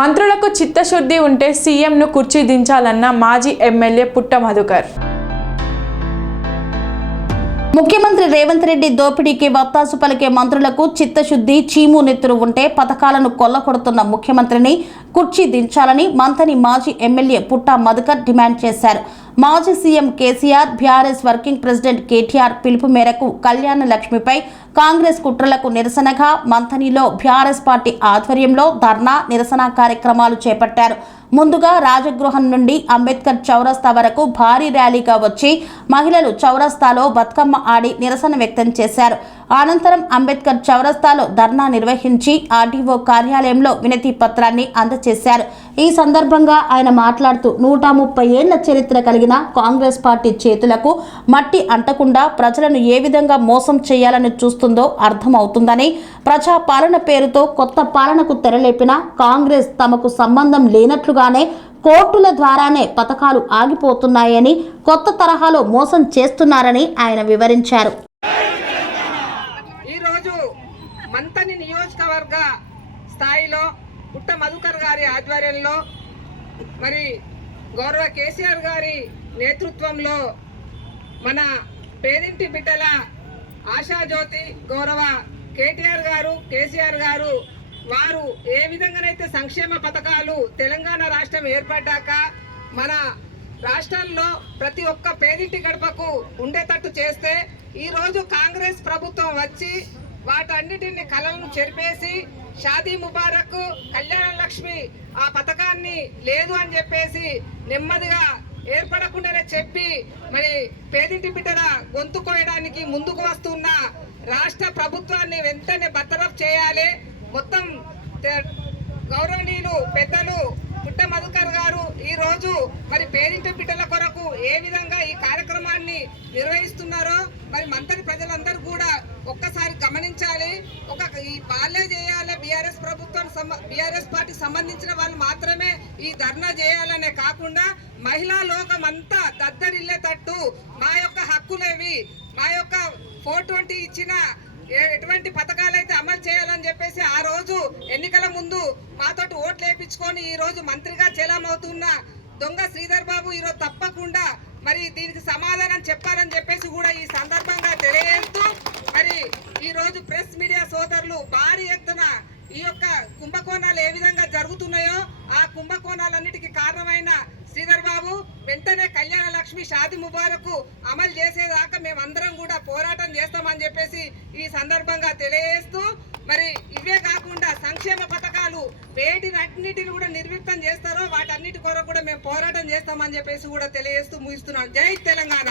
మంత్రులకు చిత్తశుద్ధి ఉంటే సీఎంను కుర్చీ దించాలన్న మాజీ ఎమ్మెల్యే పుట్ట మధుకర్. ముఖ్యమంత్రి రేవంత్ రెడ్డి దోపిడీకి వత్తాసు పలికే మంత్రులకు చిత్తశుద్ధి చీము నెత్తురు ఉంటే పథకాలను కొల్లకొడుతున్న ముఖ్యమంత్రిని కుర్చీ దించాలని మంథని మాజీ ఎమ్మెల్యే పుట్ట మధుకర్ డిమాండ్ చేశారు. మాజీ CM KCR, BRS working president KTR పిలుపు మేరకు కళ్యాణ లక్ష్మిపై కాంగ్రెస్ కుట్రలకు నిరసనగా మంథనిలో బీఆర్ఎస్ పార్టీ ఆధ్వర్యంలో ధర్నా, నిరసన కార్యక్రమాలు చేపట్టారు. ముందుగా రాజగృహం నుండి అంబేద్కర్ చౌరస్తా వరకు భారీ ర్యాలీగా వచ్చి మహిళలు చౌరస్తాలో బతుకమ్మ ఆడి నిరసన వ్యక్తం చేశారు. అనంతరం అంబేద్కర్ చౌరస్తాలో ధర్నా నిర్వహించి ఆర్టీఓ కార్యాలయంలో వినతి పత్రాన్ని అందజేశారు. ఈ సందర్భంగా ఆయన మాట్లాడుతూ 130 ఏళ్ల చరిత్ర కలిగిన కాంగ్రెస్ పార్టీ చేతులకు మట్టి అంటకుండా ప్రజలను ఏ విధంగా మోసం చేయాలని చూస్తుందో అర్థమవుతుందని, ప్రజా పాలన పేరుతో కొత్త పాలనకు తెరలేపిన కాంగ్రెస్ తమకు సంబంధం లేనట్లుగానే కోర్టుల ద్వారానే పథకాలు ఆగిపోతున్నాయని, కొత్త తరహాలో మోసం చేస్తున్నారని ఆయన వివరించారు. ఈరోజు మంథని నియోజకవర్గ స్థాయిలో పుట్ట మధుకర్ గారి ఆధ్వర్యంలో మరి గౌరవ కేసీఆర్ గారి నేతృత్వంలో మన పేదింటి బిడ్డల ఆశాజ్యోతి గౌరవ కేటీఆర్ గారు, కేసీఆర్ గారు వారు ఏ విధంగానైతే సంక్షేమ పథకాలు తెలంగాణ రాష్ట్రం ఏర్పడ్డాక మన రాష్ట్రాల్లో ప్రతి ఒక్క పేదింటి గడపకు ఉండేటట్టు చేస్తే ఈరోజు కాంగ్రెస్ ప్రభుత్వం వచ్చి వాటన్నిటిని కలలను చెరిపేసి షాదీ ముబారక్, కళ్యాణ లక్ష్మి ఆ పథకాన్ని లేదు అని చెప్పేసి నెమ్మదిగా ఏర్పడకుండానే చెప్పి మరి పేదింటి బిడ్డల గొంతు కోయడానికి ముందుకు వస్తున్న రాష్ట్ర ప్రభుత్వాన్ని వెంటనే బర్తరఫ్ చేయాలి. మొత్తం గౌరవనీయులు పెద్దలు పుట్ట మధుకర్ గారు ఈ రోజు మరి పేదింటి బిడ్డల కొరకు ఏ విధంగా ఈ కార్యక్రమాన్ని నిర్వహిస్తున్నారో మరి మంత్రి ప్రజలందరూ కూడా ఒక్కసారి గమనించాలి. ఈ పాలే చేయాలి, బీఆర్ఎస్ బీఆర్ఎస్ పార్టీకి సంబంధించిన వాళ్ళు మాత్రమే ఈ ధర్నా చేయాలనే కాకుండా మహిళా లోకం అంతా దద్దరిల్లేటట్టు మా యొక్క హక్కులేవి, మా యొక్క 420 ఇచ్చిన ఎటువంటి పథకాలైతే అమలు చేయాలని చెప్పేసి ఆ రోజు ఎన్నికల ముందు మాతోటి ఓట్లు వేయించుకొని ఈ రోజు మంత్రిగా చెలామవుతున్న దొంగ శ్రీధర్ బాబు ఈరోజు తప్పకుండా మరి దీనికి సమాధానం చెప్పాలని చెప్పేసి కూడా ఈ సందర్భంగా తెలియజేస్తూ మరి ఈ రోజు ప్రెస్ మీడియా సోదరులు భారీ ఎత్తున ఈ యొక్క కుంభకోణాలు ఏ విధంగా జరుగుతున్నాయో ఆ కుంభకోణాలన్నిటికీ కారణమైన శ్రీధర్ బాబు వెంటనే కళ్యాణ లక్ష్మి, షాదీ ముబారక్ అమలు చేసేదాకా మేమందరం కూడా పోరాటం చేస్తామని చెప్పేసి ఈ సందర్భంగా తెలియజేస్తూ మరి ఇవే కాకుండా సంక్షేమ పథకాలు వేటినన్నిటిని కూడా నిర్వీర్యం చేస్తారో వాటన్నిటి కొరకు కూడా మేము పోరాటం చేస్తామని చెప్పేసి కూడా తెలియజేస్తూ ముగిస్తున్నాం. జై తెలంగాణ.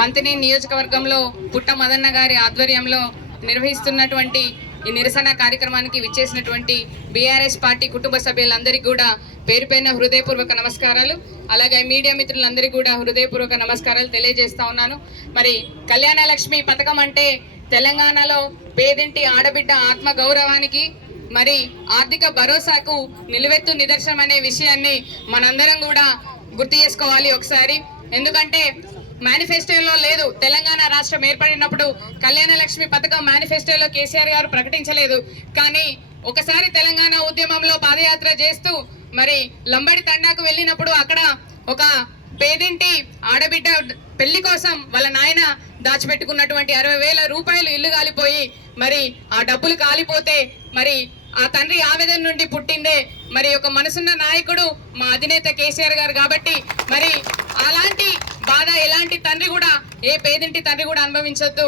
మంథని నియోజకవర్గంలో పుట్ట మదన్న గారి ఆధ్వర్యంలో నిర్వహిస్తున్నటువంటి ఈ నిరసన కార్యక్రమానికి విచ్చేసినటువంటి బీఆర్ఎస్ పార్టీ కుటుంబ సభ్యులందరికీ కూడా పేరు పైన హృదయపూర్వక నమస్కారాలు, అలాగే మీడియా మిత్రులందరికీ కూడా హృదయపూర్వక నమస్కారాలు తెలియజేస్తా ఉన్నాను. మరి కళ్యాణ లక్ష్మి పథకం అంటే తెలంగాణలో పేదింటి ఆడబిడ్డ ఆత్మ గౌరవానికి మరి ఆర్థిక భరోసాకు నిలువెత్తు నిదర్శనం అనే విషయాన్ని మనందరం కూడా గుర్తు చేసుకోవాలి ఒకసారి. ఎందుకంటే మేనిఫెస్టోలో లేదు. తెలంగాణ రాష్ట్రం ఏర్పడినప్పుడు కళ్యాణ లక్ష్మి పథకం మేనిఫెస్టోలో కేసీఆర్ గారు ప్రకటించలేదు. కానీ ఒకసారి తెలంగాణ ఉద్యమంలో పాదయాత్ర చేస్తూ మరి లంబడి తండాకు వెళ్ళినప్పుడు అక్కడ ఒక పేదింటి ఆడబిడ్డ పెళ్లి కోసం వాళ్ళ నాయన దాచిపెట్టుకున్నటువంటి 60,000 రూపాయలు ఇల్లు కాలిపోయి మరి ఆ డబ్బులు కాలిపోతే మరి ఆ తండ్రి ఆవేదన నుండి పుట్టిందే మరి ఒక మనసున్న నాయకుడు మా అధినేత కేసీఆర్ గారు. కాబట్టి మరి అలాంటి బాధ ఎలాంటి తండ్రి కూడా, ఏ పేదింటి తండ్రి కూడా అనుభవించొద్దు.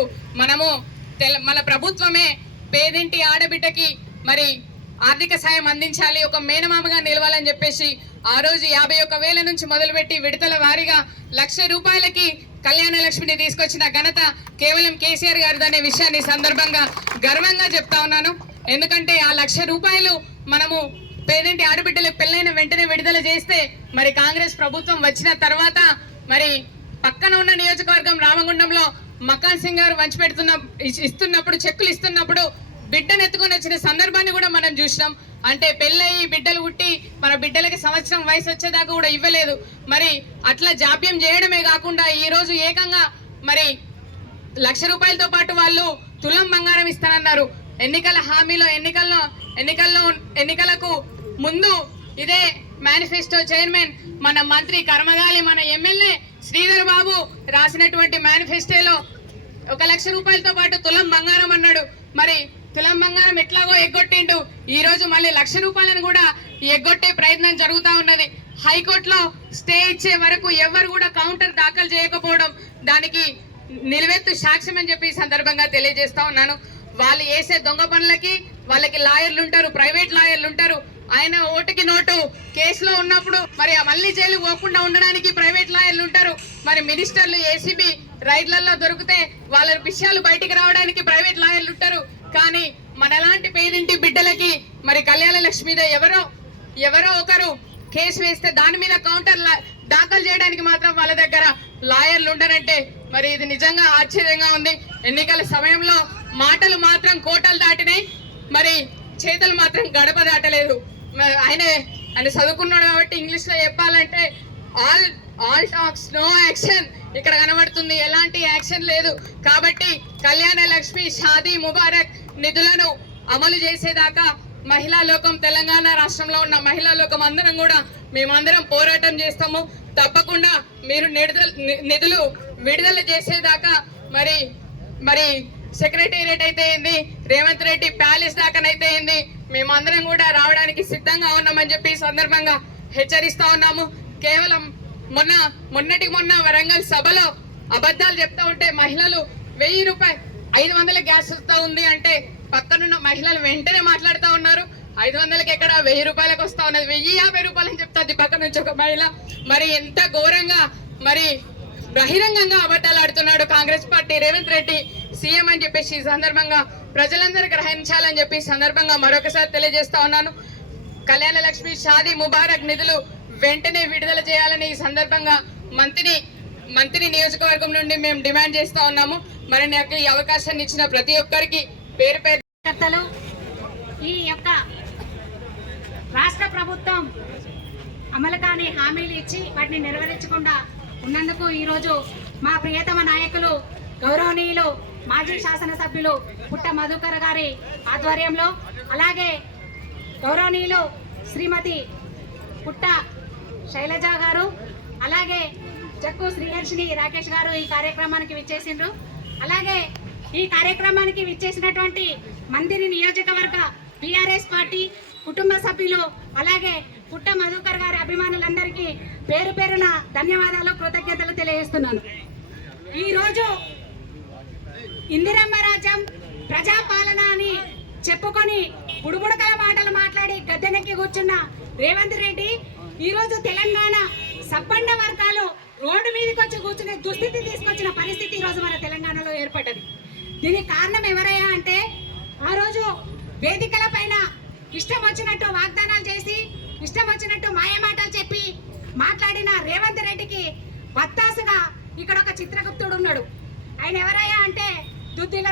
మన ప్రభుత్వమే పేదింటి ఆడబిడ్డకి మరి ఆర్థిక సాయం అందించాలి, ఒక మేనమామగా నిలవాలని చెప్పేసి ఆ రోజు 51,000 నుంచి మొదలుపెట్టి విడతల వారీగా 1,00,000 రూపాయలకి కళ్యాణ లక్ష్మిని తీసుకొచ్చిన ఘనత కేవలం కేసీఆర్ గారిదనే విషయాన్ని సందర్భంగా గర్వంగా చెప్తా ఉన్నాను. ఎందుకంటే ఆ 1,00,000 రూపాయలు మనము పేదింటి ఆడబిడ్డలకు పెళ్ళైన వెంటనే విడుదల చేస్తే మరి కాంగ్రెస్ ప్రభుత్వం వచ్చిన తర్వాత మరి పక్కన ఉన్న నియోజకవర్గం రామగుండంలో మకాన్ సింగ్ గారు ఇస్తున్నప్పుడు చెక్కులు ఇస్తున్నప్పుడు బిడ్డను ఎత్తుకొని వచ్చిన సందర్భాన్ని కూడా మనం చూసినాం. అంటే పెళ్ళయి బిడ్డలు పుట్టి మన బిడ్డలకి సంవత్సరం వయసు వచ్చేదాకా కూడా ఇవ్వలేదు. మరి అట్లా జాప్యం చేయడమే కాకుండా ఈ రోజు ఏకంగా మరి 1,00,000 రూపాయలతో పాటు వాళ్ళు తులం బంగారం ఇస్తానన్నారు. ఎన్నికల హామీలో ఎన్నికలకు ముందు ఇదే మేనిఫెస్టో చైర్మన్ మన మంత్రి కర్మగాలి మన ఎమ్మెల్యే శ్రీధర్ బాబు రాసినటువంటి మేనిఫెస్టోలో 1 లక్ష రూపాయలతో పాటు తులం బంగారం అన్నాడు. మరి తులం బంగారం ఎట్లాగో ఎగ్గొట్టిండు. ఈ రోజు మళ్ళీ 1 లక్ష రూపాయలను కూడా ఎగ్గొట్టే ప్రయత్నం జరుగుతూ ఉన్నది. హైకోర్టులో స్టే ఇచ్చే వరకు ఎవరు కూడా కౌంటర్ దాఖలు చేయకపోవడం దానికి నిలువెత్తు సాక్ష్యం అని చెప్పి ఈ సందర్భంగా తెలియజేస్తా ఉన్నాను. వాళ్ళు వేసే దొంగ పనులకి వాళ్ళకి లాయర్లు ఉంటారు, ప్రైవేట్ లాయర్లు ఉంటారు. ఆయన ఓటుకి నోటు కేసులో ఉన్నప్పుడు మరి మళ్ళీ జైలు పోకుండా ఉండడానికి ప్రైవేట్ లాయర్లు ఉంటారు. మరి మినిస్టర్లు ఏసీబీ రైడ్లలో దొరికితే వాళ్ళ విషయాలు బయటికి రావడానికి ప్రైవేట్ లాయర్లు ఉంటారు. కానీ మనలాంటి పేదింటి బిడ్డలకి మరి కళ్యాణ లక్ష్మి మీద ఎవరో ఒకరు కేసు వేస్తే దాని మీద కౌంటర్ దాఖలు చేయడానికి మాత్రం వాళ్ళ దగ్గర లాయర్లు ఉండరంటే మరి ఇది నిజంగా ఆశ్చర్యంగా ఉంది. ఎన్నికల సమయంలో మాటలు మాత్రం కోటలు దాటినాయి, మరి చేతులు మాత్రం గడప దాటలేదు. ఆయన చదువుకున్నాడు కాబట్టి ఇంగ్లీష్ లో చెప్పాలంటే ఆల్ టాక్స్ నో యాక్షన్ ఇక్కడ కనబడుతుంది. ఎలాంటి యాక్షన్ లేదు. కాబట్టి కళ్యాణ లక్ష్మి షాదీ ముబారక్ నిధులను అమలు చేసేదాకా మహిళా లోకం, తెలంగాణ రాష్ట్రంలో ఉన్న మహిళా లోకం అందరం కూడా మేమందరం పోరాటం చేస్తాము. తప్పకుండా మీరు నిధులు విడుదల చేసేదాకా మరి సెక్రటేరియట్ అయితే ఏంది, రేవంత్ రెడ్డి ప్యాలెస్ దాకానైతే ఏంది, మేమందరం కూడా రావడానికి సిద్ధంగా ఉన్నామని చెప్పి ఈ సందర్భంగా హెచ్చరిస్తా ఉన్నాము. కేవలం మొన్న వరంగల్ సభలో అబద్ధాలు చెప్తా ఉంటే మహిళలు 1000 రూపాయలు 500 గ్యాస్ వస్తా ఉంది అంటే పక్కనున్న మహిళలు వెంటనే మాట్లాడుతూ ఉన్నారు. 500కి ఎక్కడ 1000 రూపాయలకు వస్తా ఉన్నది, 1050 రూపాయలు అని చెప్తుంది పక్క నుంచి ఒక మహిళ. మరి ఎంత ఘోరంగా మరి బహిరంగంగా అబద్ధాలు ఆడుతున్నాడు కాంగ్రెస్ పార్టీ, రేవంత్ రెడ్డి సీఎం అని చెప్పేసి ఈ సందర్భంగా ప్రజలందరూ గ్రహించాలని చెప్పి ఈ సందర్భంగా మరొకసారి తెలియజేస్తా ఉన్నాను. కళ్యాణ లక్ష్మి షాదీ ముబారక్ నిధులు వెంటనే విడుదల చేయాలని ఈ సందర్భంగా మంత్రి నియోజకవర్గం నుండి మేము డిమాండ్ చేస్తా ఉన్నాము. మరి నాకు ఈ అవకాశాన్ని ఇచ్చిన ప్రతి ఒక్కరికి పేరు ఈ యొక్క రాష్ట్ర ప్రభుత్వం అమలు కాని హామీలు ఇచ్చి వాటిని నెరవేర్చకుండా ఉన్నందుకు ఈరోజు మా ప్రియతమ నాయకులు గౌరవనీయులు మాజీ శాసనసభ్యులు పుట్ట మధుకర్ గారి ఆధ్వర్యంలో, అలాగే గౌరవనీయులు శ్రీమతి పుట్ట శైలజ గారు, అలాగే జక్కు శ్రీహర్షిని రాకేష్ గారు ఈ కార్యక్రమానికి విచ్చేసిండ్రు. అలాగే ఈ కార్యక్రమానికి విచ్చేసినటువంటి మందిరి నియోజకవర్గ బీఆర్ఎస్ పార్టీ కుటుంబ సభ్యులు, అలాగే పుట్ట మధుకర్ గారి అభిమానులందరికీ పేరు పేరున ధన్యవాదాలు, కృతజ్ఞతలు తెలియజేస్తున్నాను. ఈరోజు ఇందిరమ్మ రాజ్యం ప్రజాపాలన అని చెప్పుకొని బుడుబుడకల మాటలు మాట్లాడి గద్దెనెక్కి కూర్చున్న రేవంత్ రెడ్డి ఈరోజు తెలంగాణ సబ్బండ వర్గాలు రోడ్డు మీదకి వచ్చి కూర్చునే దుస్థితి తీసుకొచ్చిన పరిస్థితి ఈరోజు మన తెలంగాణలో ఏర్పడ్డది. దీనికి కారణం ఎవరయ్యా అంటే ఆ రోజు వేదికల పైన ఇష్టం వచ్చినట్టు వాగ్దానాలు చేసి ఇష్టం వచ్చినట్టు మాయమాటలు చెప్పి మాట్లాడిన రేవంత్ రెడ్డికి వత్తాసుగా ఇక్కడ ఒక చిత్రగుప్తుడు ఉన్నాడు. ఆయన ఎవరయ్యా అంటే దుద్దిల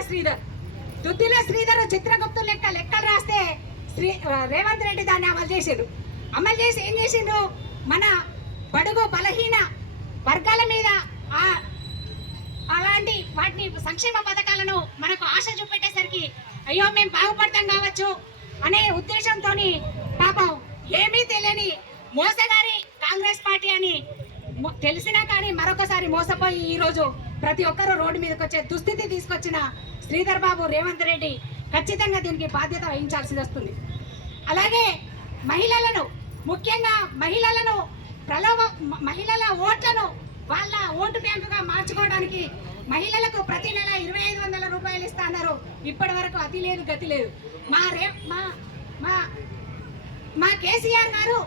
శ్రీధర్ చిత్రగుప్తు లెక్కలు రాస్తే రేవంత్ రెడ్డి దాన్ని అమలు చేసి ఏం చేసిండు, మన బడుగు బలహీన వర్గాల మీద అలాంటి వాటిని సంక్షేమ పథకాలను మనకు ఆశ చూపెట్టేసరికి అయ్యో మేము బాగుపడతాం కావచ్చు అనే ఉద్దేశంతో పాపం ఏమీ తెలియని మోసగారి కాంగ్రెస్ పార్టీ అని తెలిసినా కానీ మరొకసారి మోసపోయి ఈరోజు ప్రతి ఒక్కరూ రోడ్డు మీదకి వచ్చే దుస్థితి తీసుకొచ్చిన శ్రీధర్ బాబు రేవంత్ రెడ్డి ఖచ్చితంగా దీనికి బాధ్యత వహించాల్సి వస్తుంది. అలాగే మహిళలను, ముఖ్యంగా మహిళల ఓట్లను వాళ్ళ ఓటు బ్యాంకుగా మార్చుకోవడానికి మహిళలకు ప్రతి నెల 2500 రూపాయలు ఇస్తా అన్నారు. ఇప్పటి వరకు అతి లేదు గతి లేదు. మా కేసీఆర్ గారు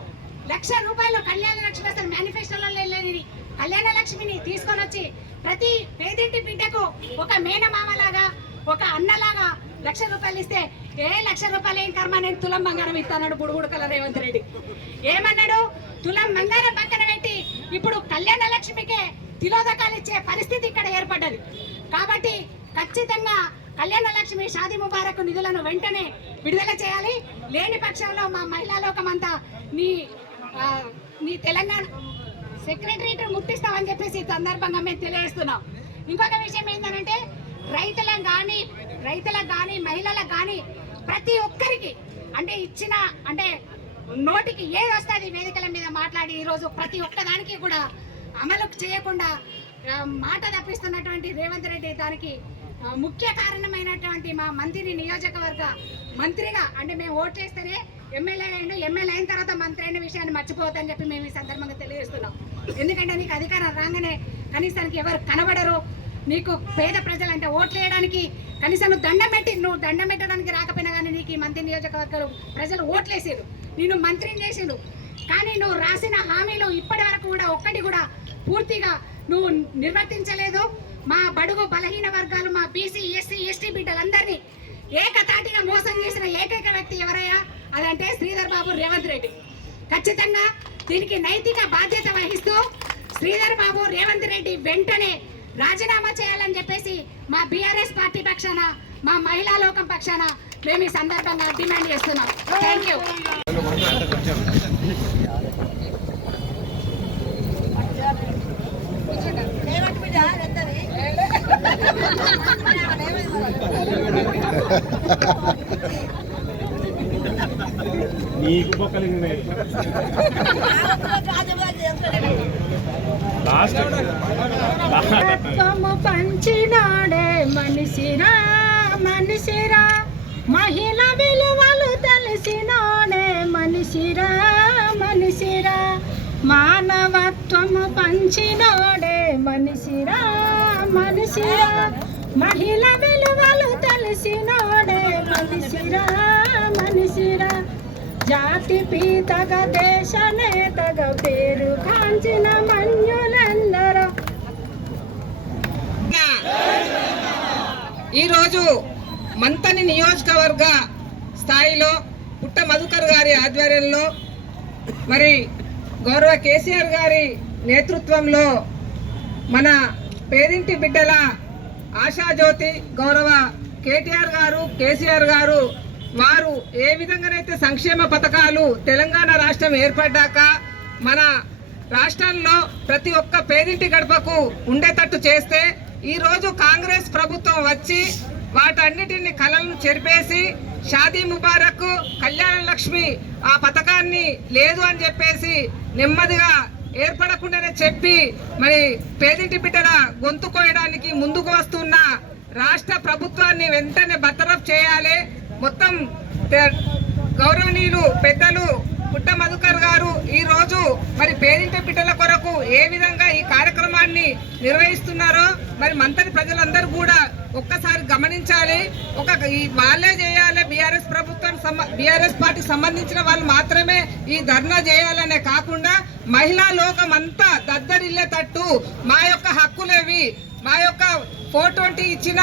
1,00,000 రూపాయలు కళ్యాణ లక్ష్మి అసలు మేనిఫెస్టోలో లేని కళ్యాణ లక్ష్మిని తీసుకొని వచ్చి ప్రతి పేదింటి బిడ్డకు ఒక మేనమామలాగా ఒక అన్నలాగా 1,00,000 రూపాయలు ఇస్తే 1,00,000 రూపాయలు ఏం కర్మ, నేను తులం బంగారం ఇస్తాను బుడుగుడుకల రేవంత్ రెడ్డి ఏమన్నాడు, తులం బంగారం పక్కన పెట్టి ఇప్పుడు కళ్యాణ లక్ష్మికే తిలోదకాలు ఇచ్చే పరిస్థితి ఇక్కడ ఏర్పడ్డది. కాబట్టి ఖచ్చితంగా కళ్యాణ లక్ష్మి షాదీ ముబారక్ నిధులను వెంటనే విడుదల చేయాలి. లేని పక్షంలో మా మహిళా లోకమంతా నీ తెలంగాణ సెక్రటరీని ముట్టిస్తామని చెప్పేసి ఈ సందర్భంగా మేము తెలియజేస్తున్నాం. ఇంకొక విషయం ఏంటంటే రైతులను కానీ రైతులకు కానీ మహిళలకు కానీ ప్రతి ఒక్కరికి అంటే ఇచ్చిన అంటే నోటికి ఏది వస్తుంది వేదికల మీద మాట్లాడి ఈరోజు ప్రతి ఒక్కదానికి కూడా అమలు చేయకుండా మాట తప్పిస్తున్నటువంటి రేవంత్ రెడ్డి దానికి ముఖ్య కారణమైనటువంటి మా మంత్రి నియోజకవర్గ మంత్రిగా అంటే మేము ఓట్ చేస్తేనే ఎమ్మెల్యే అయిన తర్వాత మంత్రి అయిన విషయాన్ని మర్చిపోవద్దని చెప్పి మేము ఈ సందర్భంగా తెలియజేస్తున్నాం. ఎందుకంటే నీకు అధికారం రాగానే కనీసానికి ఎవరు కనబడరు, నీకు పేద ప్రజలంటే ఓట్లు వేయడానికి కనీసం నువ్వు దండం పెట్టడానికి రాకపోయినా కానీ నీకు ఈ మంత్రి నియోజకవర్గాలు ప్రజలు ఓట్లేసారు, నేను మంత్రిని చేసిండు. కానీ నువ్వు రాసిన హామీలు ఇప్పటి వరకు కూడా ఒక్కటి కూడా పూర్తిగా నువ్వు నిర్వర్తించలేదు. మా బడుగు బలహీన వర్గాలు, మా బీసీ ఎస్సీ ఎస్టీ బిడ్డలందరినీ ఏకతాటిగా మోసం చేసిన ఏకైక వ్యక్తి ఎవరయ్యా అదంటే శ్రీధర్ బాబు రేవంత్ రెడ్డి. ఖచ్చితంగా దీనికి నైతిక బాధ్యత వహిస్తూ శ్రీధర్ బాబు రేవంత్ రెడ్డి వెంటనే రాజీనామా చేయాలని చెప్పేసి మా బీఆర్ఎస్ పార్టీ పక్షాన, మా మహిళా లోకం పక్షాన మేము ఈ సందర్భంగా డిమాండ్ చేస్తున్నాం. Thank you. పంచినాడే మనిషిరా మనిషిరా, మహిళ విలువలు తెలిసినాడే మనిషిరా మనిషిరా, మానవత్వము పంచినాడే మనిషిరా మనిషిరా, మహిళ విలువలు తెలిసినాడే మనిషిరా మనిషిరా, జాతి పీతగా దేశ నేతగా పేరు కాంచిన మన్యులందరూ. ఈరోజు మంతని నియోజకవర్గ స్థాయిలో పుట్ట మధుకర్ గారి ఆధ్వర్యంలో మరి గౌరవ కేసీఆర్ గారి నేతృత్వంలో మన పేదింటి బిడ్డల ఆశాజ్యోతి గౌరవ కేటీఆర్ గారు కేసీఆర్ గారు వారు ఏ విధంగానైతే సంక్షేమ పథకాలు తెలంగాణ రాష్ట్రం ఏర్పడ్డాక మన రాష్ట్రంలో ప్రతి ఒక్క పేదింటి గడపకు ఉండేటట్టు చేస్తే ఈరోజు కాంగ్రెస్ ప్రభుత్వం వచ్చి వాటన్నిటిని కళలను చెరిపేసి షాదీ ముబారక్ కళ్యాణ లక్ష్మి ఆ పథకాన్ని లేదు అని చెప్పేసి నెమ్మదిగా ఏర్పడకుండానే చెప్పి మరి పేదింటి బిడ్డల గొంతు కోయడానికి ముందుకు వస్తున్న రాష్ట్ర ప్రభుత్వాన్ని వెంటనే బర్తరఫ్ చేయాలి. మొత్తం గౌరవనీయులు పెద్దలు పుట్ట మధుకర్ గారు ఈ రోజు మరి పేదింటి బిడ్డల కొరకు ఏ విధంగా ఈ కార్యక్రమాన్ని నిర్వహిస్తున్నారో మరి మంత్రి ప్రజలందరూ కూడా ఒక్కసారి గమనించాలి. వాళ్ళే చేయాలి, బీఆర్ఎస్ ప్రభుత్వం బీఆర్ఎస్ పార్టీకి సంబంధించిన వాళ్ళు మాత్రమే ఈ ధర్నా చేయాలనే కాకుండా మహిళా లోకం అంతా దద్దరిల్లేటట్టు మా యొక్క హక్కులేవి, మా యొక్క 420 ఇచ్చిన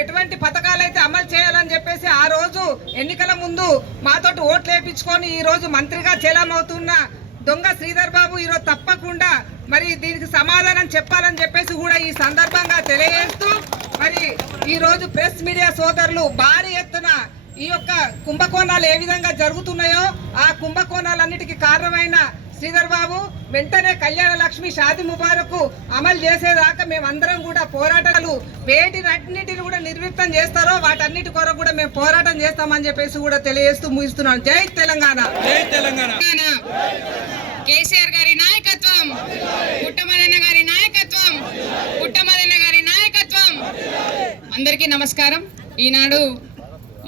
ఎటువంటి పథకాలు అయితే అమలు చేయాలని చెప్పేసి ఆ రోజు ఎన్నికల ముందు మాతోటి ఓట్లు వేయించుకొని ఈ రోజు మంత్రిగా చెలామవుతున్న దొంగ శ్రీధర్ బాబు ఈరోజు తప్పకుండా మరి దీనికి సమాధానం చెప్పాలని చెప్పేసి కూడా ఈ సందర్భంగా తెలియజేస్తూ మరి ఈ రోజు ప్రెస్ మీడియా సోదరులు భారీ ఎత్తున ఈ యొక్క కుంభకోణాలు ఏ విధంగా జరుగుతున్నాయో ఆ కుంభకోణాలన్నిటికీ కారణమైన శ్రీధర్ బాబు వెంటనే కళ్యాణ లక్ష్మి షాదీ ముబారక్ అమలు చేసేదాకా మేమందరం కూడా పోరాటాలు వేటినన్నిటిని కూడా నిర్వృత్తం చేస్తారో వాటన్నిటి కొరకు కూడా మేము పోరాటం చేస్తామని చెప్పేసి కూడా తెలియజేస్తూ ముగిస్తున్నాను. జై తెలంగాణ. జై తెలంగాణ. కేసీఆర్ గారి నాయకత్వం, పుట్టమదన్న గారి నాయకత్వం, పుట్టమదన్న గారి నాయకత్వం. అందరికీ నమస్కారం. ఈనాడు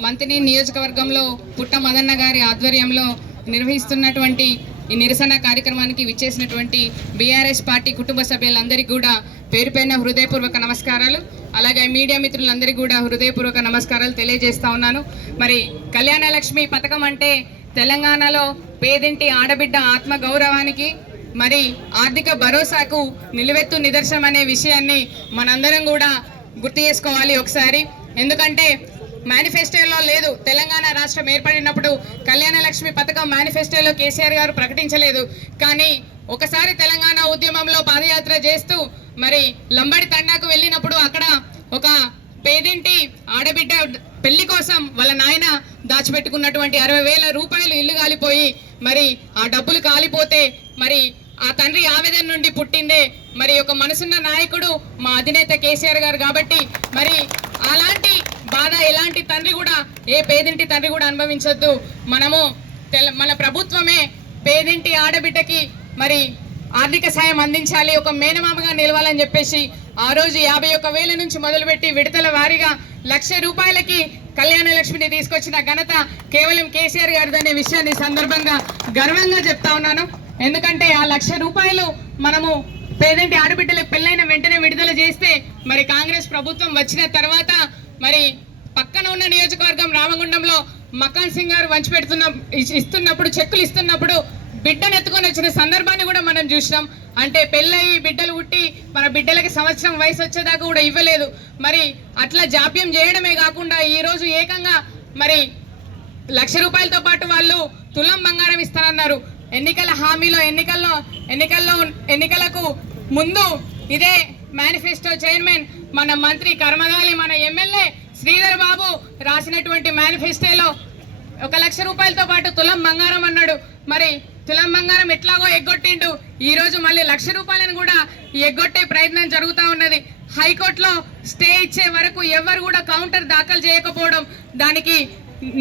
మంత్రి నియోజకవర్గంలో పుట్టమదన్న గారి ఆధ్వర్యంలో నిర్వహిస్తున్నటువంటి ఈ నిరసన కార్యక్రమానికి విచ్చేసినటువంటి బీఆర్ఎస్ పార్టీ కుటుంబ సభ్యులందరికీ కూడా పేరు పైన హృదయపూర్వక నమస్కారాలు, అలాగే మీడియా మిత్రులందరికీ కూడా హృదయపూర్వక నమస్కారాలు తెలియజేస్తా ఉన్నాను. మరి కళ్యాణ లక్ష్మి పథకం అంటే తెలంగాణలో పేదింటి ఆడబిడ్డ ఆత్మ గౌరవానికి మరి ఆర్థిక భరోసాకు నిలువెత్తు నిదర్శనం అనే విషయాన్ని మనందరం కూడా గుర్తు చేసుకోవాలి ఒకసారి. ఎందుకంటే మేనిఫెస్టోలో లేదు. తెలంగాణ రాష్ట్రం ఏర్పడినప్పుడు కళ్యాణ లక్ష్మి పథకం మేనిఫెస్టోలో కేసీఆర్ గారు ప్రకటించలేదు. కానీ ఒకసారి తెలంగాణ ఉద్యమంలో పాదయాత్ర చేస్తూ మరి లంబడి తండాకు వెళ్ళినప్పుడు అక్కడ ఒక పేదింటి ఆడబిడ్డ పెళ్లి కోసం వాళ్ళ నాయన దాచిపెట్టుకున్నటువంటి 60,000 రూపాయలు ఇల్లు కాలిపోయి మరి ఆ డబ్బులు కాలిపోతే మరి ఆ తండ్రి ఆవేదన నుండి పుట్టిందే మరి ఒక మనసున్న నాయకుడు మా అధినేత కేసీఆర్ గారు. కాబట్టి మరి అలాంటి బాధ ఎలాంటి తండ్రి కూడా, ఏ పేదింటి తండ్రి కూడా అనుభవించొద్దు. మన ప్రభుత్వమే పేదింటి ఆడబిడ్డకి మరి ఆర్థిక సాయం అందించాలి, ఒక మేనమామగా నిలవాలని చెప్పేసి ఆ రోజు 51,000 నుంచి మొదలుపెట్టి విడతల వారీగా 1,00,000 రూపాయలకి కళ్యాణ లక్ష్మిని తీసుకొచ్చిన ఘనత కేవలం కేసీఆర్ గారిదనే విషయాన్ని సందర్భంగా గర్వంగా చెప్తా ఉన్నాను. ఎందుకంటే ఆ 1,00,000 రూపాయలు మనము పేదంటి ఆడబిడ్డలకు పెళ్ళైన వెంటనే విడుదల చేస్తే మరి కాంగ్రెస్ ప్రభుత్వం వచ్చిన తర్వాత మరి పక్కన ఉన్న నియోజకవర్గం రామగుండంలో మకాన్ సింగ్ గారు ఇస్తున్నప్పుడు చెక్కులు ఇస్తున్నప్పుడు బిడ్డను ఎత్తుకొని వచ్చిన సందర్భాన్ని కూడా మనం చూసినాం. అంటే పెళ్ళయి బిడ్డలు పుట్టి మన బిడ్డలకి సంవత్సరం వయసు వచ్చేదాకా కూడా ఇవ్వలేదు. మరి అట్లా జాప్యం చేయడమే కాకుండా ఈరోజు ఏకంగా మరి 1,00,000 రూపాయలతో పాటు వాళ్ళు తులం బంగారం ఇస్తానన్నారు. ఎన్నికల హామీలో ఎన్నికలకు ముందు ఇదే మేనిఫెస్టో చైర్మన్ మన మంత్రి కర్మగాలి మన ఎమ్మెల్యే శ్రీధర్ బాబు రాసినటువంటి మేనిఫెస్టోలో 1,00,000 రూపాయలతో పాటు తులం బంగారం అన్నాడు. మరి తులం బంగారం ఎట్లాగో ఎగ్గొట్టిండు. ఈ రోజు మళ్ళీ 1,00,000 రూపాయలను కూడా ఎగ్గొట్టే ప్రయత్నం జరుగుతూ ఉన్నది. హైకోర్టులో స్టే ఇచ్చే వరకు ఎవరు కూడా కౌంటర్ దాఖలు చేయకపోవడం దానికి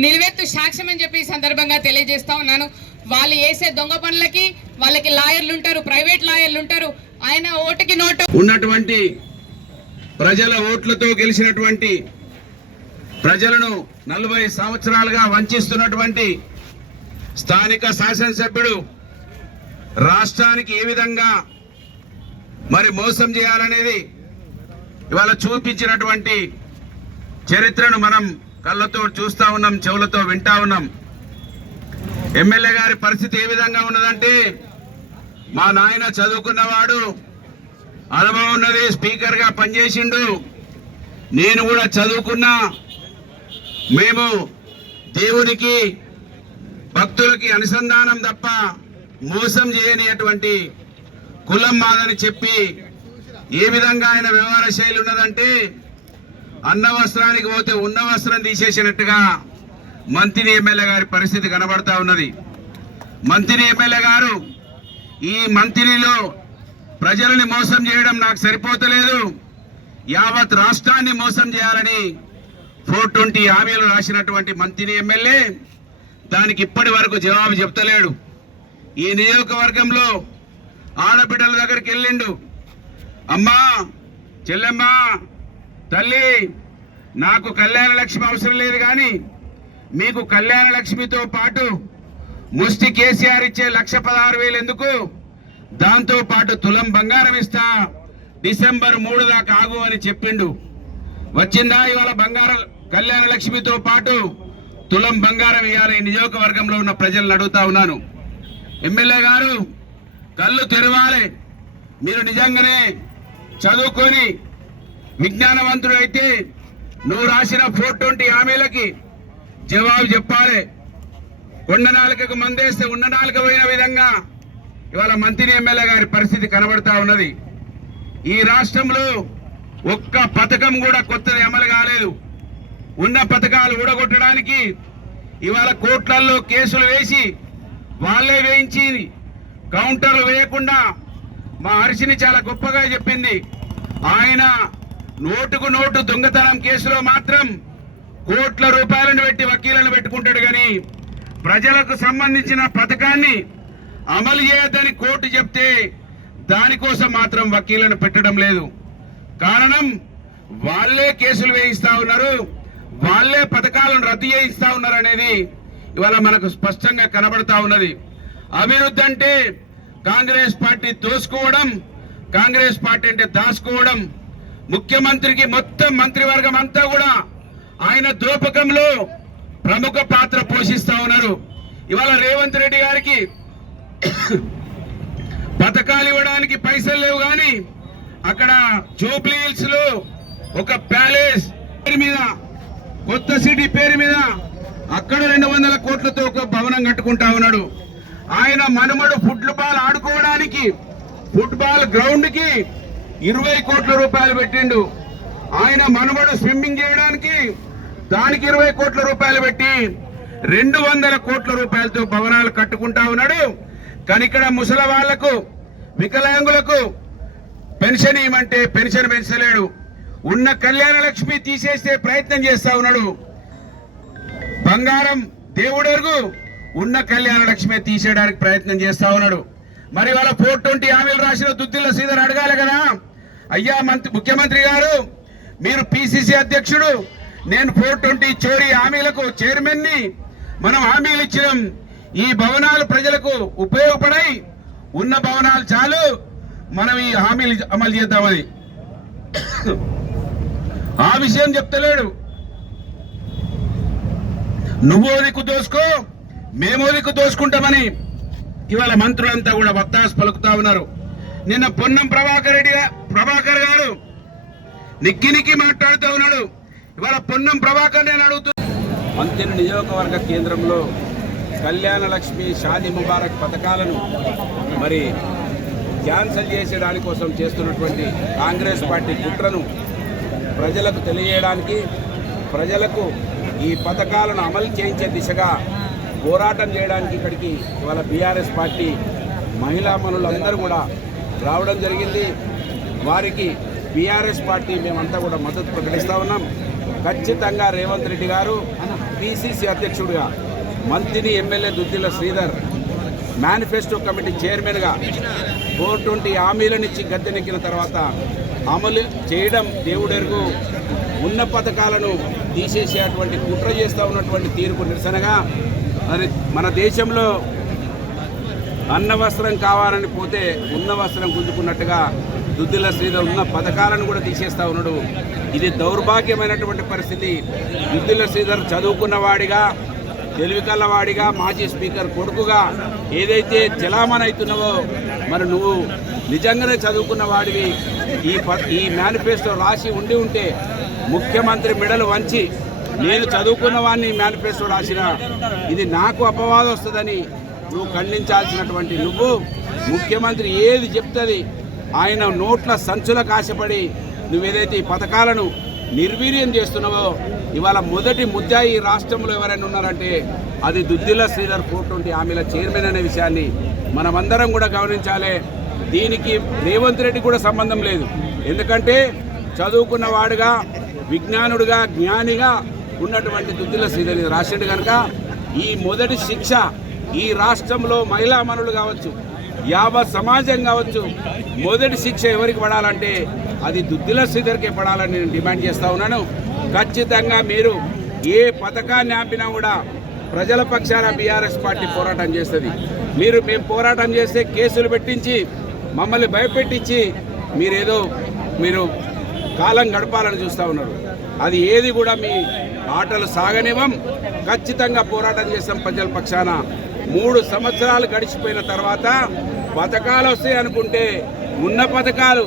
నిలువెత్తు సాక్ష్యం అని చెప్పి ఈ సందర్భంగా తెలియజేస్తా ఉన్నాను. వాళ్ళు వేసే దొంగ పనులకి వాళ్ళకి లాయర్లు ఉంటారు, ప్రైవేట్ లాయర్లు ఉంటారు. ఆయన ఓటుకి నోటు ఉన్నటువంటి ప్రజల ఓట్లతో గెలిచినటువంటి ప్రజలను 40 సంవత్సరాలుగా వంచిస్తున్నటువంటి స్థానిక శాసనసభ్యుడు రాష్ట్రానికి ఏ విధంగా మరి మోసం చేయాలనేది ఇవాళ చూపించినటువంటి చరిత్రను మనం కళ్ళతో చూస్తా ఉన్నాం, చెవులతో వింటా ఉన్నాం. ఎమ్మెల్యే గారి పరిస్థితి ఏ విధంగా ఉన్నదంటే, మా నాయన చదువుకున్నవాడు, అనుభవం ఉన్నది, స్పీకర్ గా పనిచేసిండు, నేను కూడా చదువుకున్నా, మేము దేవునికి భక్తులకి అనుసంధానం తప్ప మోసం చేయనిటువంటి కులం మాదని చెప్పి ఏ విధంగా ఆయన వ్యవహార శైలి ఉన్నదంటే, అన్న వస్త్రానికి పోతే ఉన్న వస్త్రం తీసేసినట్టుగా మంత్రి ఎమ్మెల్యే గారి పరిస్థితి కనబడతా ఉన్నది. మంత్రి ఎమ్మెల్యే గారు ఈ మంత్రిలో ప్రజలని మోసం చేయడం నాకు సరిపోతలేదు, యావత్ రాష్ట్రాన్ని మోసం చేయాలని 420 హామీలు రాసినటువంటి మంత్రి ఎమ్మెల్యే దానికి ఇప్పటి వరకు జవాబు చెప్తలేడు. ఈ నియోజకవర్గంలో ఆడబిడ్డల దగ్గరికి వెళ్ళిండు. అమ్మా, చెల్లెమ్మా, తల్లి, నాకు కళ్యాణ లక్ష్మి అవసరం లేదు, కానీ మీకు కళ్యాణ లక్ష్మితో పాటు ముష్టి కేసీఆర్ ఇచ్చే 1,16,000 ఎందుకు, దాంతో పాటు తులం బంగారం ఇస్తా, డిసెంబర్ 3 దాకా ఆగు అని చెప్పిండు. వచ్చిందా ఇవాళ బంగారం? కళ్యాణ లక్ష్మితో పాటు తులం బంగారం ఇవ్వాలి. నియోజకవర్గంలో ఉన్న ప్రజలను అడుగుతా ఉన్నాను, ఎమ్మెల్యే గారు కళ్ళు తెరవాలి. మీరు నిజంగానే చదువుకొని విజ్ఞానవంతుడు అయితే నువ్వు రాసిన 420 హామీలకి జవాబు చెప్పాలి. కొండ నాలుకకు మందేస్తే ఉన్న నాలుక పోయిన విధంగా ఇవాళ మంత్రి ఎమ్మెల్యే గారి పరిస్థితి కనబడతా ఉన్నది. ఈ రాష్ట్రంలో ఒక్క పథకం కూడా కొత్తది అమలు కాలేదు. ఉన్న పథకాలు ఊడగొట్టడానికి ఇవాళ కోట్లల్లో కేసులు వేసి వాళ్ళే వేయించి కౌంటర్లు వేయకుండా మా హర్షిని చాలా గొప్పగా చెప్పింది. ఆయన నోటుకు నోటు దొంగతనం కేసులో మాత్రం కోట్ల రూపాయలను పెట్టి వకీలను పెట్టుకుంటాడు, కానీ ప్రజలకు సంబంధించిన పథకాన్ని అమలు చేయొద్దని కోర్టు చెప్తే దానికోసం మాత్రం వకీలను పెట్టడం లేదు. కారణం వాళ్ళే కేసులు వేయిస్తా ఉన్నారు, వాళ్ళే పథకాలను రద్దు చేయిస్తా ఉన్నారు అనేది ఇవాళ మనకు స్పష్టంగా కనబడతా ఉన్నది. అభివృద్ధి అంటే కాంగ్రెస్ పార్టీ దోసుకోవడం, కాంగ్రెస్ పార్టీ అంటే దాచుకోవడం. ముఖ్యమంత్రికి మొత్తం మంత్రివర్గం అంతా కూడా ఆయన దోపకంలో ప్రముఖ పాత్ర పోషిస్తా ఉన్నారు. ఇవాళ రేవంత్ రెడ్డి గారికి పథకాలు ఇవ్వడానికి పైసలు లేవు, కానీ అక్కడ జూబ్లీ హిల్స్ లో ఒక ప్యాలెస్ పేరు మీద, కొత్త సిటీ పేరు మీద అక్కడ 200 కోట్లతో ఒక భవనం కట్టుకుంటా ఉన్నాడు. ఆయన మనుమడు ఫుట్బాల్ ఆడుకోవడానికి ఫుట్బాల్ గ్రౌండ్ కి 20 కోట్ల రూపాయలు పెట్టిండు. ఆయన మనుమడు స్విమ్మింగ్ చేయడానికి దానికి 20 కోట్ల రూపాయలు పెట్టి 200 కోట్ల రూపాయలతో భవనాలు కట్టుకుంటా ఉన్నాడు. కానీ ఇక్కడ ముసలి వాళ్లకు, వికలాంగులకు పెన్షన్ ఇవ్వమంటే పెన్షన్ పెంచలేడు. ఉన్న కళ్యాణ లక్ష్మి తీసేస్తే ప్రయత్నం చేస్తా ఉన్నాడు. బంగారం దేవుడెరుగు ఉన్న కళ్యాణ లక్ష్మి తీసేయడానికి ప్రయత్నం చేస్తా ఉన్నాడు. మరి వాళ్ళ 420 హామీలు రాసిన దుద్దిల్ల శ్రీధర్ అడగాలి కదా, అయ్యా ముఖ్యమంత్రి గారు, మీరు పిసిసి అధ్యక్షుడు, నేను 420 చోరీ హామీలకు చైర్మన్ ని, మనం హామీలు ఇచ్చినాం, ఈ భవనాలు ప్రజలకు ఉపయోగపడాయి, ఉన్న భవనాలు చాలు, మనం ఈ హామీలు అమలు చేద్దామని ఆ విషయం చెప్తలేడు. నువ్వో దిక్కు దోసుకో, మేమో దిక్కు దోసుకుంటామని ఇవాళ మంత్రులంతా కూడా వత్తాసు పలుకుతా ఉన్నారు. నిన్న పొన్నం ప్రభాకర్ గారు నిక్కి మాట్లాడుతూ ఉన్నాడు. ఇవాళ పొన్నం ప్రభాకర్ నేను అడుగుతున్నా, మంత్రి నియోజకవర్గ కేంద్రంలో కళ్యాణ లక్ష్మి, షాదీ ముబారక్ పథకాలను మరి క్యాన్సిల్ చేసేదాని కోసం చేస్తున్నటువంటి కాంగ్రెస్ పార్టీ కుట్రను ప్రజలకు తెలియజేయడానికి, ప్రజలకు ఈ పథకాలను అమలు చేయించే దిశగా పోరాటం చేయడానికి ఇక్కడికి ఇవాళ బీఆర్ఎస్ పార్టీ మహిళా మనులందరూ కూడా రావడం జరిగింది. వారికి బీఆర్ఎస్ పార్టీ మేమంతా కూడా మద్దతు ప్రకటిస్తూ ఉన్నాం. ఖచ్చితంగా రేవంత్ రెడ్డి గారు పిసిసి అధ్యక్షుడిగా, మంత్రిని MLA Duddilla Sridhar manifesto committee చైర్మన్గా 420 హామీలనిచ్చి గద్దెనెక్కిన తర్వాత అమలు చేయడం దేవుడెరుగు, ఉన్న పథకాలను తీసేసేటువంటి కుట్ర చేస్తూ ఉన్నటువంటి తీరుకు నిరసనగా మరి మన దేశంలో అన్న వస్త్రం కావాలని పోతే ఉన్న వస్త్రం గుంజుకున్నట్టుగా దుద్దిల్ల శ్రీధర్ ఉన్న పథకాలను కూడా తీసేస్తూ ఉన్నాడు. ఇది దౌర్భాగ్యమైనటువంటి పరిస్థితి. దుద్దిల్ల శ్రీధర్ చదువుకున్నవాడిగా, తెలివికల్లవాడిగా, మాజీ స్పీకర్ కొడుకుగా ఏదైతే చలామణి అవుతున్నావో, మరి నువ్వు నిజంగానే చదువుకున్న వాడివి ఈ మేనిఫెస్టో రాసి ఉంటే ముఖ్యమంత్రి మెడలు వంచి, నేను చదువుకున్న వాడిని మేనిఫెస్టో రాసిన, ఇది నాకు అపవాదం వస్తుందని నువ్వు ఖండించాల్సినటువంటి నువ్వు, ముఖ్యమంత్రి ఏది చెప్తుంది ఆయన నోట్ల సంచులకు ఆశపడి నువ్వేదైతే ఈ పథకాలను నిర్వీర్యం చేస్తున్నావో, ఇవాళ మొదటి ముద్దాయి రాష్ట్రంలో ఎవరైనా ఉన్నారంటే అది దుద్దిల్ల శ్రీధర్ 420 హామీల చైర్మన్ అనే విషయాన్ని మనమందరం కూడా గమనించాలి. దీనికి రేవంత్ రెడ్డి కూడా సంబంధం లేదు. ఎందుకంటే చదువుకున్నవాడుగా, విజ్ఞానుడిగా, జ్ఞానిగా ఉన్నటువంటి దుద్దిల్ల శ్రీధర్ రాసిండు కనుక ఈ మొదటి శిక్ష ఈ రాష్ట్రంలో మహిళా మనులు కావచ్చు, యావత్ సమాజం కావచ్చు, మొదటి శిక్ష ఎవరికి పడాలంటే అది దుద్దిల్ల శ్రీధర్కే పడాలని నేను డిమాండ్ చేస్తూ ఉన్నాను. ఖచ్చితంగా మీరు ఏ పథకాన్ని ఆపినా కూడా ప్రజల పక్షాన బీఆర్ఎస్ పార్టీ పోరాటం చేస్తుంది. మేము పోరాటం చేస్తే కేసులు పెట్టించి మమ్మల్ని భయపెట్టించి మీరు కాలం గడపాలని చూస్తూ ఉన్నారు. అది ఏది కూడా మీ ఆటలు సాగనివ్వం. ఖచ్చితంగా పోరాటం చేస్తాం ప్రజల పక్షాన. 3 సంవత్సరాలు గడిచిపోయిన తర్వాత పథకాలు వస్తాయి అనుకుంటే ఉన్న పథకాలు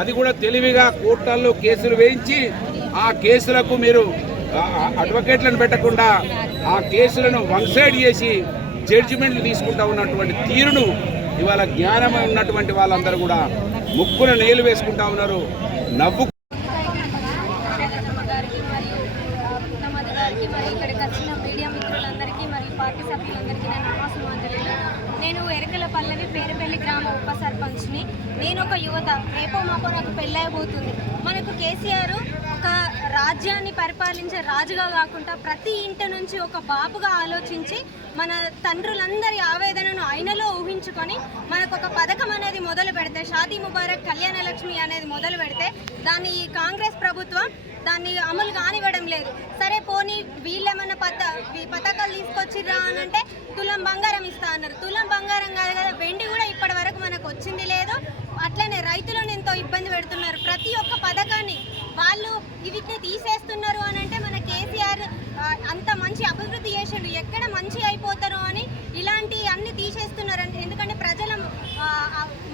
అది కూడా తెలివిగా కోర్టుల్లో కేసులు వేయించి ఆ కేసులకు మీరు అడ్వకేట్లను పెట్టకుండా ఆ కేసులను వన్ సైడ్ చేసి జడ్జిమెంట్లు తీసుకుంటా ఉన్నటువంటి తీరును ఇవాళ జ్ఞానం ఉన్నటువంటి వాళ్ళందరూ కూడా ముక్కున నేలు వేసుకుంటా ఉన్నారు. నవ్వు ఇక్కడికి వచ్చిన మీడియా మిత్రులందరికీ మరియు పార్టీ సభ్యులందరికీ నేను ఎరకల పల్లవి పేరుపల్లి గ్రామ ఉప సర్పంచ్ని. నేను ఒక యువత, రేపో మాపో నాకు పెళ్ళైపోతుంది. మనకు కేసీఆర్ ఒక రాజ్యాన్ని పరిపాలించే రాజుగా కాకుండా ప్రతి ఇంటి నుంచి ఒక బాపుగా ఆలోచించి మన తండ్రులందరి ఆవేదనను ఆయనలో ఊహించుకొని మనకు ఒక పథకం అనేది మొదలు పెడితే, షాదీ ముబారక్, కళ్యాణ లక్ష్మి అనేది మొదలు పెడితే దాన్ని కాంగ్రెస్ ప్రభుత్వం దాన్ని అమలు కానివ్వడం లేదు. సరే పోనీ వీళ్ళేమన్నా పథకాలు తీసుకొచ్చిర్రా అని అంటే తులం బంగారం ఇస్తా అన్నారు. తులం బంగారం కాదు కదా, వెండి కూడా ఇప్పటి వరకు మనకు వచ్చింది లేదు. అట్లనే రైతులను ఎంతో ఇబ్బంది పెడుతున్నారు. ప్రతి ఒక్క పథకాన్ని వాళ్ళు వీటిని తీసేస్తున్నారు అని అంటే మన కేసీఆర్ అంత మంచి అభివృద్ధి చేసిండు, ఎక్కడ మంచి అయిపోతారో అని ఇలాంటి అన్ని తీసేస్తున్నారు. ఎందుకంటే ప్రజల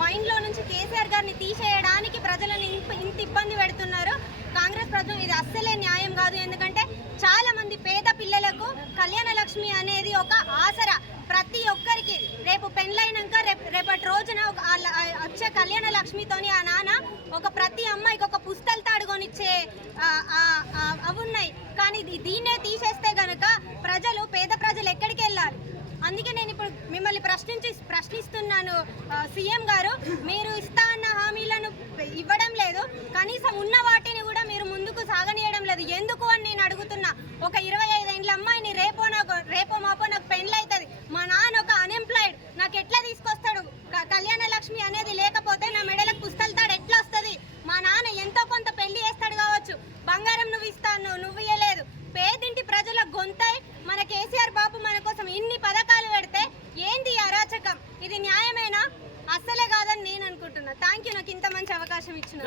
మైండ్లో నుంచి కేసీఆర్ గారిని తీసేయడానికి ప్రజలను ఇంత ఇబ్బంది పెడుతున్నారు కాంగ్రెస్ ప్రభుత్వం. ఇది అస్సలే న్యాయం కాదు. ఎందుకంటే చాలా మంది పేద పిల్లలకు కళ్యాణ లక్ష్మి అనేది ఒక ఆసరా. ప్రతి ఒక్కరికి రేపు పెళ్ళైనాక రేపటి రోజున వచ్చే కళ్యాణ లక్ష్మితోని ఆ నాన్న ప్రతి అమ్మాయికి ఒక పుస్తలు తాడు కొనిచ్చే అవి ఉన్నాయి. కానీ దీన్నే తీసేస్తే గనక పేద ప్రజలు ఎక్కడికి వెళ్ళాలి? అందుకే నేను ఇప్పుడు మిమ్మల్ని ప్రశ్నిస్తున్నాను సీఎం గారు, మీరు ఇస్తా అన్న హామీలను ఇవ్వడం లేదు, కనీసం ఉన్న వాటిని కూడా మీరు ముందుకు సాగనీయడం లేదు. ఎందుకు అని నేను అడుగుతున్నా. ఒక 25 ఏళ్ళ అమ్మాయిని రేపు ఇది న్యాయమేనా? అస్సలే కాదని నేను అనుకుంటున్నా. థ్యాంక్ యూ నాకు ఇంత మంచి అవకాశం ఇచ్చిన.